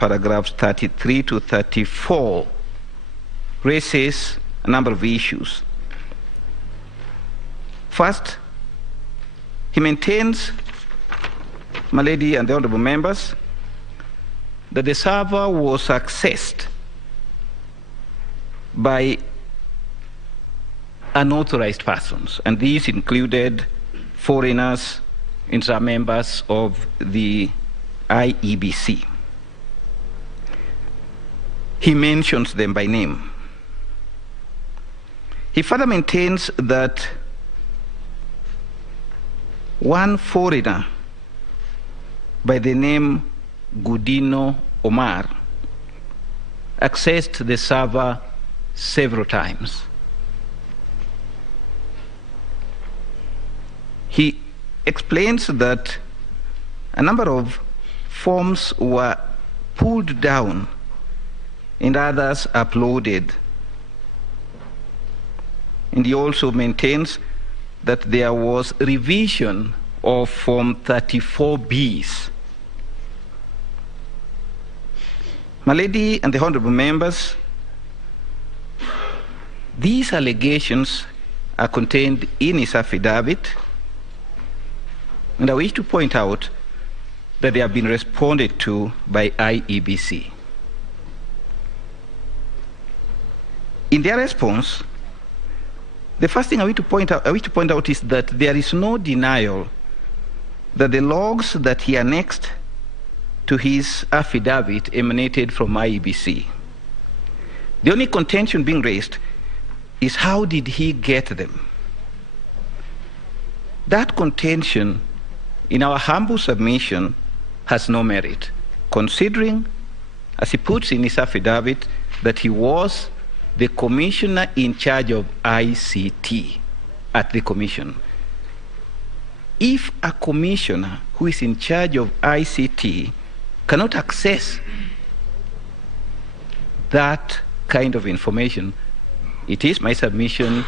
paragraphs 33 to 34 raises a number of issues. First, he maintains, my lady and the honorable members, that the server was accessed by unauthorized persons, and these included foreigners and some members of the IEBC. He mentions them by name. He further maintains that one foreigner by the name Gudino Omar accessed the server several times. He explains that a number of forms were pulled down and others uploaded. And he also maintains that there was revision of Form 34Bs. My lady and the honorable members, these allegations are contained in his affidavit, and I wish to point out that they have been responded to by IEBC. In their response, the first thing I wish to point out is that there is no denial that the logs that he annexed to his affidavit emanated from IEBC. The only contention being raised is how did he get them? That contention, in our humble submission, has no merit, considering, as he puts in his affidavit, that he was the commissioner in charge of ICT at the commission. If a commissioner who is in charge of ICT cannot access that kind of information, it is my submission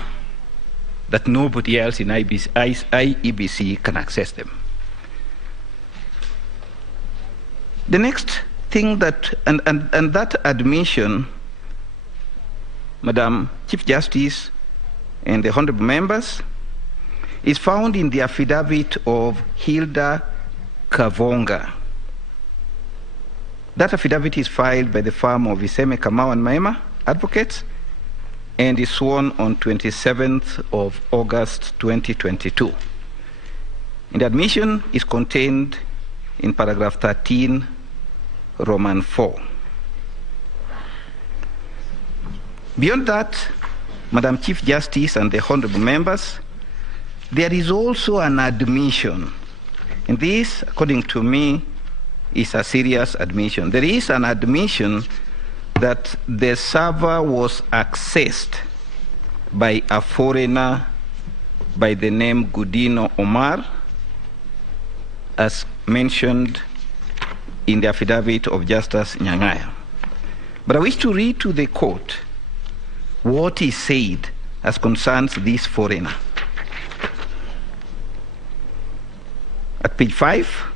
that nobody else in IEBC can access them. The next thing that, and that admission, Madam Chief Justice and the honorable members, is found in the affidavit of Hilda Kavonga. That affidavit is filed by the firm of Iseme Kamau and Maema Advocates and is sworn on 27th of August 2022. And the admission is contained in paragraph 13, Roman 4. Beyond that, Madam Chief Justice and the honorable members, there is also an admission, and this, according to me, is a serious admission. There is an admission that the server was accessed by a foreigner by the name Gudino Omar, as mentioned in the affidavit of Justice Nyang'aya. But I wish to read to the court what he said as concerns this foreigner. At page 5,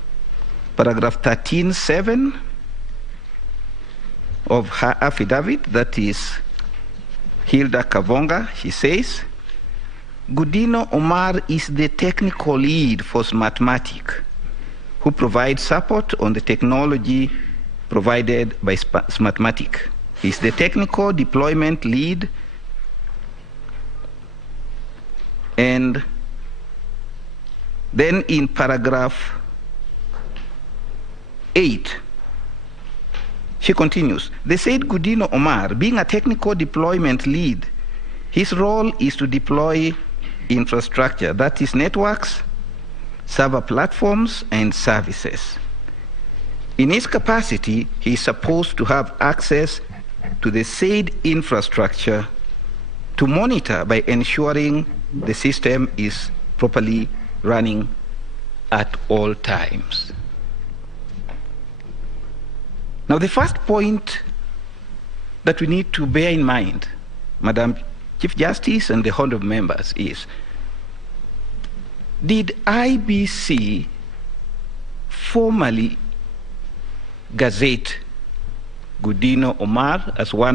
paragraph 13.7 of her affidavit, that is Hilda Kavonga, she says, Gudino Omar is the technical lead for Smartmatic, who provides support on the technology provided by Smartmatic. He's the technical deployment lead, and then in paragraph 8, she continues, they said Gudino Omar, being a technical deployment lead, his role is to deploy infrastructure, that is networks, server platforms, and services. In his capacity, he is supposed to have access to the said infrastructure to monitor by ensuring the system is properly running at all times. Now, the first point that we need to bear in mind, Madam Chief Justice and the honorable members, is, did IBC formally gazette Gudino Omar as one